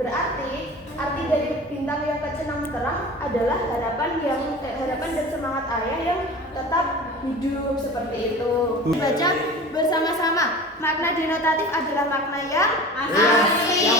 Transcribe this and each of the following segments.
Berarti arti dari bintang senang terang adalah harapan dan semangat ayah yang tetap hidup seperti itu. Baca bersama-sama. Makna denotatif adalah makna yang asli.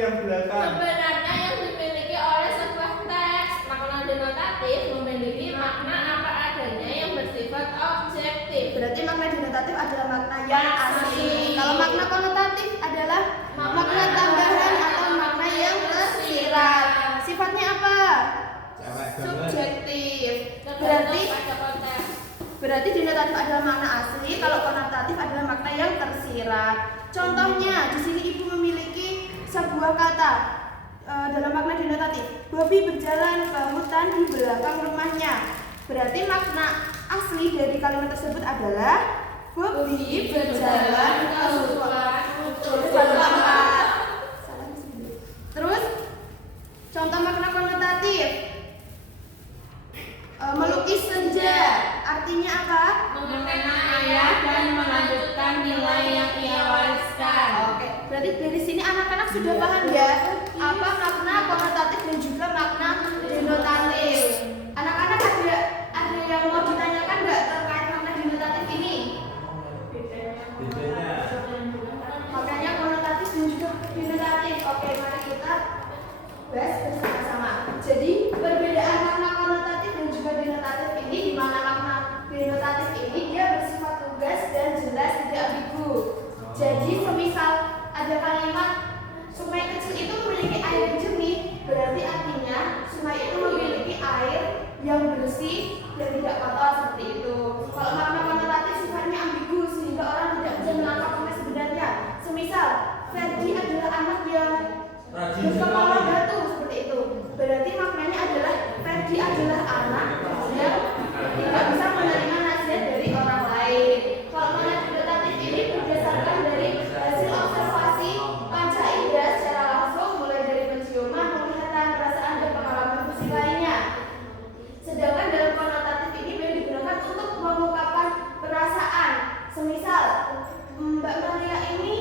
Yang belakang. Sebenarnya yang dimiliki oleh sebuah teks, makna denotatif memiliki makna apa adanya yang bersifat objektif. Berarti makna denotatif adalah makna yang asli. Kalau makna konotatif adalah makna tambahan atau makna yang tersirat. Sifatnya apa? Subjektif. Berarti denotatif adalah makna asli. Kalau konotatif adalah makna yang tersirat. Contohnya, di sini ibu memiliki sebuah kata dalam makna denotatif. Bobby berjalan ke hutan di belakang rumahnya. Berarti makna asli dari kalimat tersebut adalah Bobby berjalan ke hutan. Terus contoh makna konotatif, melukis senja. Artinya apa? Mengenang ayah dan melanjutkan nilai yang ia wariskan. Oke, berarti dari sini anak-anak sudah paham ya apa makna konotatif dan juga makna denotatif. Anak-anak ada yang mau ditanyakan nggak terkait makna denotatif ini? Makanya konotatif dan juga denotatif. Oke, mari kita bahas bersama-sama. Jadi perbedaan makna konotatif dan juga denotatif ini, di mana makna denotatif ini dia bersifat tugas dan jelas, tidak ambigu. Jadi semisal ada kalimat sungai kecil itu memiliki air yang jernih, berarti artinya sungai itu memiliki air yang bersih dan tidak kotor seperti itu. Kalau makna konotatif sifatnya ambigu sehingga orang tidak bisa menangkap makna sebenarnya. Semisal Ferdi adalah anak yang berkepala batu seperti itu, berarti maknanya adalah Ferdi adalah anak yang tidak bisa menerima nasihat dari orang lain. Kalau makna denotatif ini berdasarkan dari hasil observasi panca indera secara langsung, mulai dari penciuman, penglihatan, perasaan, dan pengalaman fisik lainnya. Sedangkan dalam konotatif ini boleh digunakan untuk mengungkapkan perasaan. Semisal Mbak Maria ini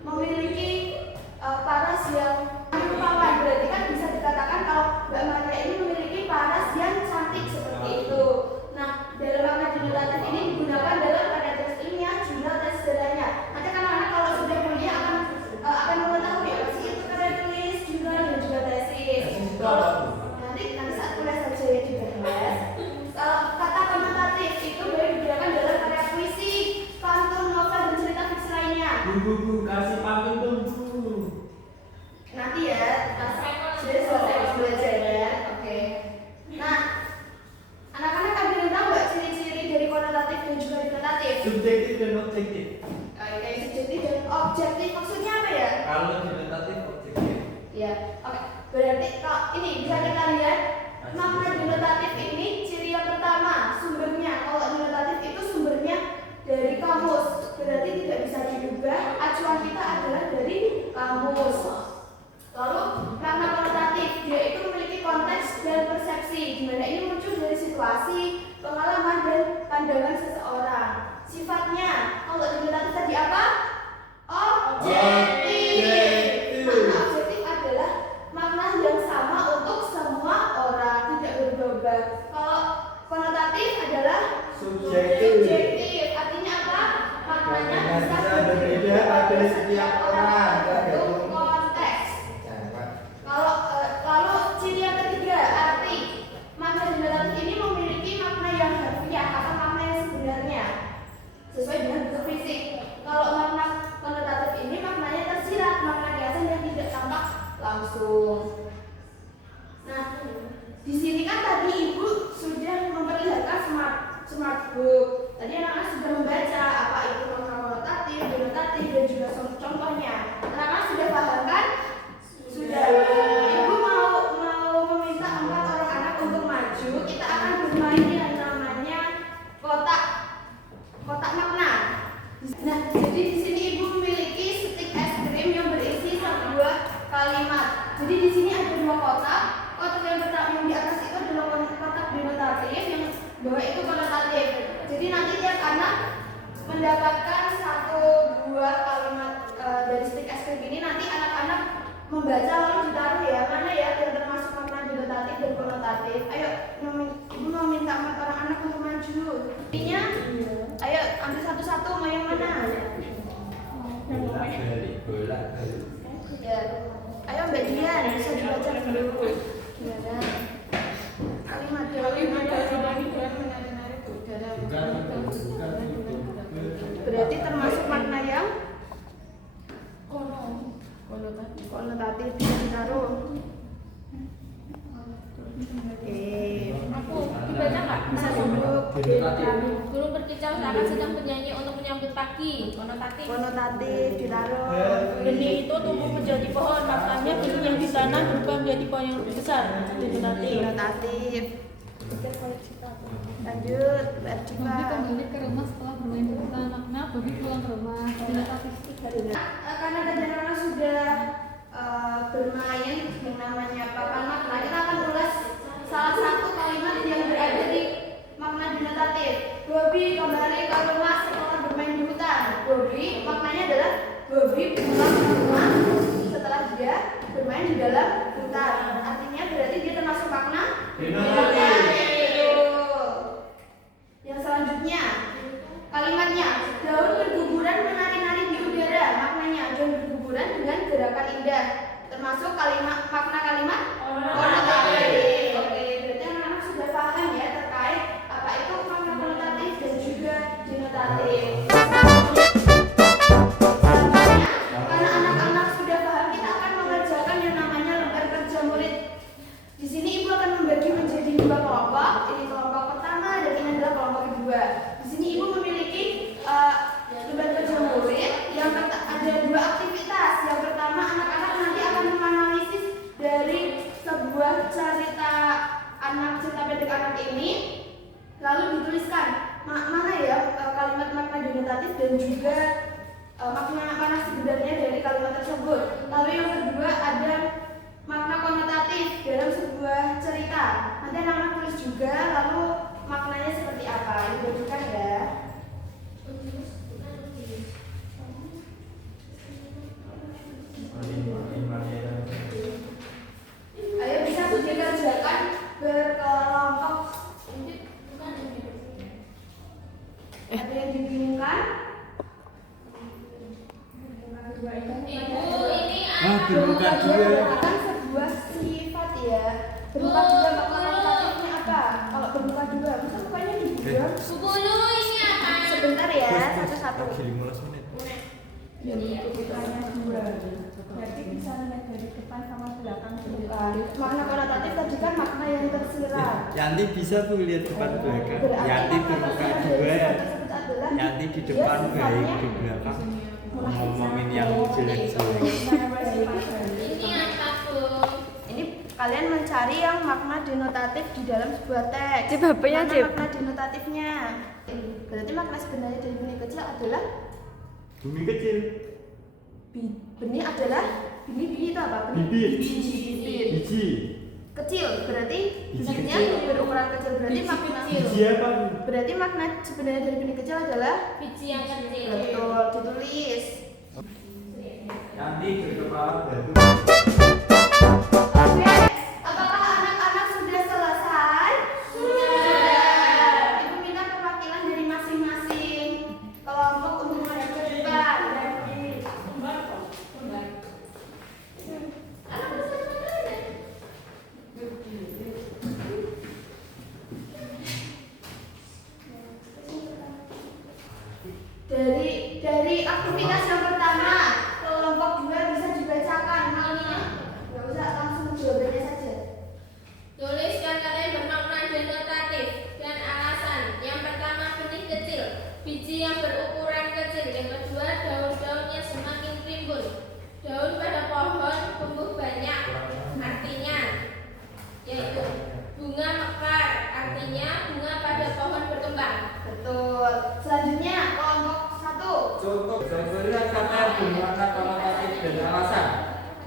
memiliki paras yang rupawan, berarti kan bisa dikatakan kalau Mbak Maria ini memiliki paras yang cantik seperti itu. Nah, dalam makna denotatif ini digunakan dalam karya tulis ilmiah, jurnal, dan segalanya. Nanti anak-anak kalau sudah kuliah akan mengetahui apa sih itu karya tulis, jurnal, dan juga tesis. Kalau nanti saat kuliah saja ya dibahas. Kata konotatif itu boleh digunakan dalam karya puisi, pantun, novel, dan cerita fiksi lainnya. Bu, kasih pantun dong, Bu. Nanti ya, sudah selesai belajar ya. Oke. Nah, anak-anak ada yang tahu nggak ciri-ciri dari konotatif dan juga denotatif? Subjektif dan objektif. Kayak subjektif dan objektif maksudnya apa ya? Kalau denotatif objektif. Ya, oke. Berarti kalau ini bisa kita lihat makna denotatif ini ciri yang pertama sumbernya. Kalau denotatif itu sumbernya dari kamus, berarti tidak bisa diubah. Acuan kita adalah dari kamus. Lalu makna konotatif, dia itu memiliki konteks dan persepsi, di mana ini muncul dari situasi, pengalaman, dan pandangan seseorang. Sifatnya, kalau denotatif tadi apa? Objektif. Makna objektif adalah makna yang sama untuk semua orang, tidak berubah-ubah. Kalau konotatif adalah subjektif. Artinya apa? Maknanya bisa berbeda pada setiap orang, tergantung konteks. Lalu ciri yang ketiga, arti. Makna denotatif ini memiliki makna yang harfiah atau makna yang sebenarnya sesuai dengan bentuk fisik. Kalau makna konotatif ini maknanya tersirat, makna kiasan yang tidak tampak langsung. Nah, di sini kan tadi ibu sudah memperlihatkan smart book. Tadi anak-anak sudah membaca apa itu makna konotatif, denotatif, dan juga contohnya. Anak-anak sudah paham kan? Sudah. Ibu mau meminta 4 orang anak untuk maju. Kita akan bermain yang namanya kotak makna. Nah, jadi di sini ibu memiliki stik es krim yang berisi sebuah kalimat. Jadi di sini ada 2 kotak. Kotak yang pertama yang di atas itu adalah kotak denotatif, yang bawah itu konotatif. Jadi nanti tiap anak mendapatkan 1-2 kalimat dari stik es krim ini. Nanti anak-anak membaca lalu ditaruh ya. Mana ya yang termasuk makna denotatif dan konotatif? Ayo, ibu mau minta sama anak-anak untuk maju. Intinya, ayo ambil satu-satu, mau yang mana? Bola. Ya. Ayo Mbak Dian, bisa dibaca dulu. Gimana? Kalimat berarti termasuk makna yang konotatif, bisa ditaruh. Aku dibaca nggak? Bisa duduk. Burung berkicau seakan sedang bernyanyi untuk menyambut pagi. Konotatif ditaruh. Benih itu tumbuh menjadi pohon, maknanya benih yang ditanam berubah menjadi pohon yang lebih besar. Denotatif. Lanjut, Mbak Bobi Diva. kembali ke rumah setelah bermain di hutan. Makna Bobi pulang ke rumah. Denotatif. Karena tadi anak sudah bermain yang namanya papan makna, kita akan ulas salah satu kalimat yang berada di makna denotatif. Bobi kembali ke rumah setelah bermain di hutan. Bobi maknanya adalah Bobi pulang ke rumah setelah dia bermain di dalam hutan. Artinya berarti dia termasuk makna Denotatif. Yang selanjutnya kalimatnya daun berguguran menari-nari di udara. Maknanya daun berguguran dengan gerakan indah, termasuk makna kalimat konotatif. Oke, berarti anak-anak sudah paham ya terkait apa itu makna konotatif dan juga denotatif. Selanjutnya, karena anak-anak sudah paham, kita akan mengerjakan yang namanya lembar kerja murid. Di sini ibu akan membagi menjadi 2 kelompok. Ini kelompok pertama dan ini adalah kelompok kedua. Di sini ibu memiliki lembar kerja murid yang ada 2 aktivitas. Yang pertama, anak-anak nanti akan menganalisis dari sebuah cerita pendek anak ini, lalu dituliskan mana ya kalimat makna denotatif dan juga makna sebenarnya dari kalimat tersebut. Lalu yang kedua ada makna konotatif dalam sebuah cerita. Nanti anak-anak tulis juga, lalu maknanya seperti apa. Ibu bacakan ya. Ayo bisa dikerjakan berkelompok. Ada yang dibingungkan? Ibu, ini Berupa dua. Merupakan sebuah sifat ya. Berupa dua makna konotatifnya apa? Kalau berupa dua, masa mukanya dibuang? Bu Guru, ini apa? Sebentar ya, satu-satu. 15 menit. Makna konotatif tadi kan makna yang tersirat. Yanti bisa tuh lihat depan belakang. Yanti bermuka dua. Yanti di depan baik di belakang. Ngomongin yang jelek-jelek. Ini apa, Bu? Ini kalian mencari yang makna denotatif di dalam sebuah teks. Cip, HP-nya, Mana Cip. makna denotatifnya? Berarti makna sebenarnya dari benih kecil adalah Bumi kecil. benih adalah benih itu apa? Bibit. Bibit. Biji. Kecil berarti Biji bijinya kecil. berukuran kecil. Berarti makna Biji apa? berarti makna sebenarnya dari benih kecil adalah Biji yang kecil. betul, ditulis. Yanti berkepala batu. Oke, apakah anak-anak sudah selesai? Sudah. Ibu minta perwakilan dari masing-masing kelompok untuk maju ke depan. Dari aktivitas yang pertama, kelompok 2 bisa dibacakan maknanya. Nggak usah langsung jawabannya saja. Tulis kata-kata yang bermakna denotatif dan alasan. Yang pertama, benih kecil, biji yang berukuran kecil. Yang kedua, daun-daunnya semakin rimbun. Daun pada pohon tumbuh banyak, artinya yaitu bunga mekar, artinya bunga pada pohon berkembang. Betul. Selanjutnya kelompok 1. Contohnya kata yang bermakna konotatif dan alasan.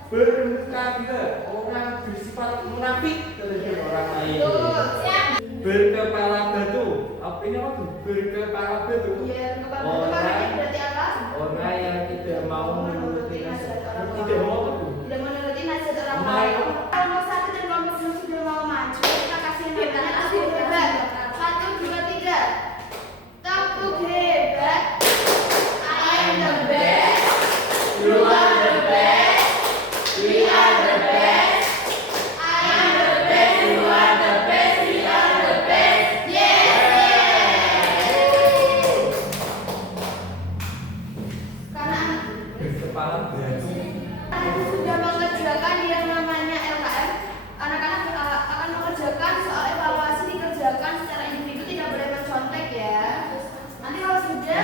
Bermuka dua, orang bersifat munafik terhadap orang lain. Betul. Siapa? Berkepala batu. Apa ini apa tuh? Berkepala batu. Iya, kepala berarti apa? Orang yang tidak mau menuruti nasihat. Tidak mau apa tuh? Tidak menuruti kepala batu. Sudah mengerjakan yang namanya LKM, anak-anak akan mengerjakan soal evaluasi dikerjakan secara individu, tidak boleh mencontek ya. Nanti kalau sudah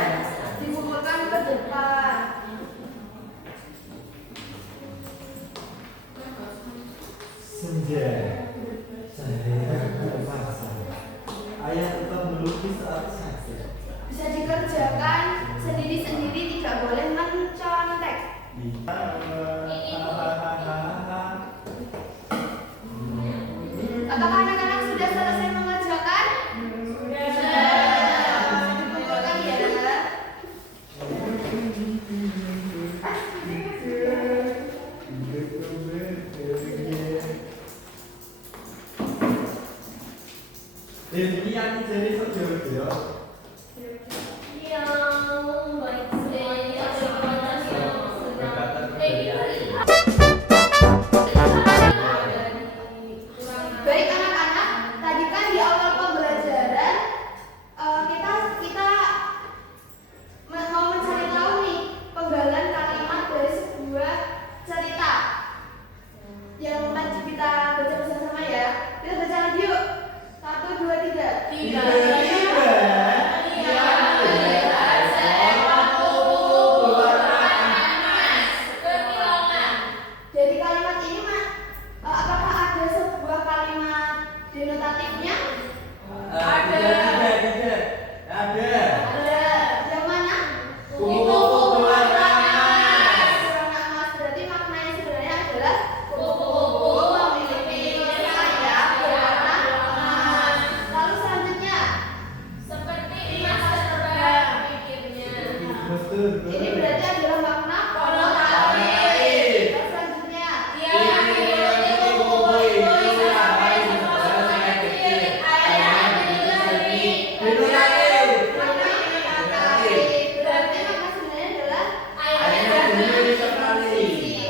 dikumpulkan ke depan. Senja, saya terpaksa. Ayah tetap melukis saat sakit. Bisa dikerjakan sendiri-sendiri, tidak boleh mencontek. Apakah anak-anak sudah selesai mengerjakan? Sudah. Dikumpulkan ya, Nak. Demikian jadi saudara. Yang baik saya Baik anak-anak, tadi kan di awal pembelajaran kita mau mencari tahu nih penggalan kalimat dari sebuah cerita yang tadi kita baca bersama ya. Kita baca lagi yuk. 1, 2, 3. Dari kalimat ini apakah ada sebuah kalimat denotatifnya? Ada. Ada. Yang mana? Kupu-kupu berwarna emas. Berwarna emas berarti maknanya sebenarnya adalah kupu-kupu memiliki sayap berwarna emas. Lalu selanjutnya, seperti emas terbang pikirnya. Betul. ini berarti adalah makna konotatif. Lalu selanjutnya, Dia memiliki kupu-kupu itu sampai sekolah kecil. Ayah menyusui. makna denotatif. Berarti makna sebenarnya adalah Ayahnya menyusui sekali.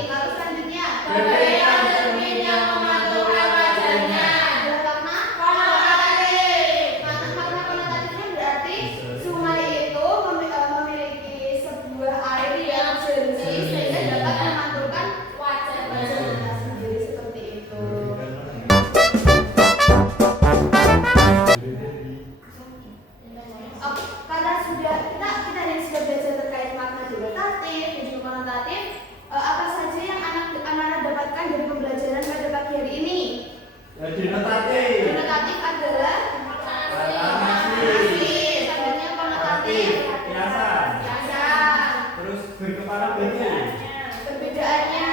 Lalu selanjutnya, Bagaikan cermin yang memantulkan wajahnya. adalah makna Konotatif. makna konotatifnya berarti sungai itu memiliki sebuah air yang jernih sehingga dapat memantulkan Wajah wajah kita sendiri seperti itu. Oh, karena kita yang sudah belajar terkait makna denotatif dan juga konotatif, apa saja yang anak-anak dapatkan dari pembelajaran pada pagi hari ini? Denotatif. Denotatif adalah Masih. sebenarnya konotatif Kiasan. kiasan. Terus berkepala batu. Perbedaannya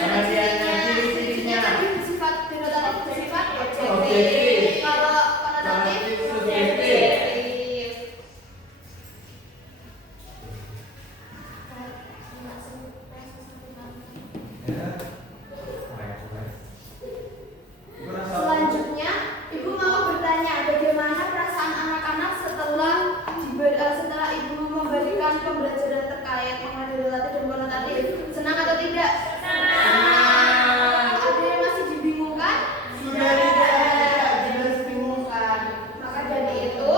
Pengertiannya, ciri-cirinya ciri-cirinya. tadi bersifat denotatif bersifat Objektif. objektif. Kalau konotatif Subjektif. subjektif. Selanjutnya, Ibu mau bertanya bagaimana perasaan anak-anak setelah Ibu memberikan pembelajaran terkait makna denotatif dan konotatif. Senang atau tidak? Senang. Ada yang masih dibingungkan? Sudah tidak jelas dibingungkan. Maka dari itu,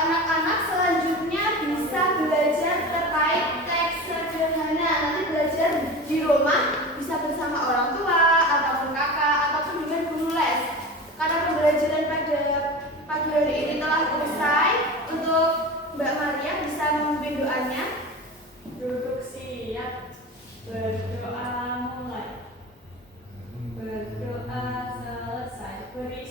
anak-anak selanjutnya bisa belajar terkait teks sederhana. Nanti belajar di rumah bisa bersama orang tua ataupun kakak ataupun dengan guru les. Karena pembelajaran pada pagi hari ini telah selesai, untuk Mbak Maria bisa memimpin doanya. Duduk siap. Berdoa mulai. Berdoa selesai. Beri